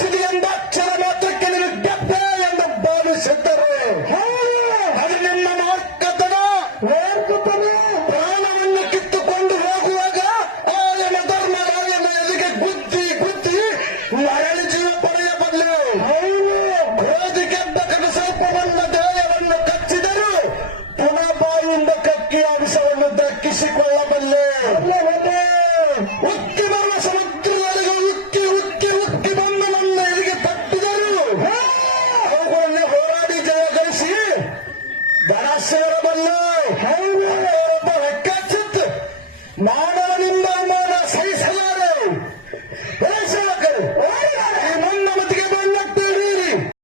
ಎಬ್ಬಿಸಿದೆ ಎಂದ ಅಕ್ಷರ ಮಾತ್ರಕ್ಕೆ ನಿನಗೆ ಗೆದ್ದೆ ಎಂದು ಭಾವಿಸಿದ್ದರು. ಅದು ನಿನ್ನ ಮಾರ್ಕತನ. ಪ್ರಾಣವನ್ನು ಕಿತ್ತುಕೊಂಡು ಹೋಗುವಾಗ ಆಯನ ಧರ್ಮರಾಯನ ಎದೆಗೆ ಗುದ್ದಿ ಗುದ್ದಿ ಮರಳಿ ಜೀವ ಪಡೆಯಬಲ್ಲೆ.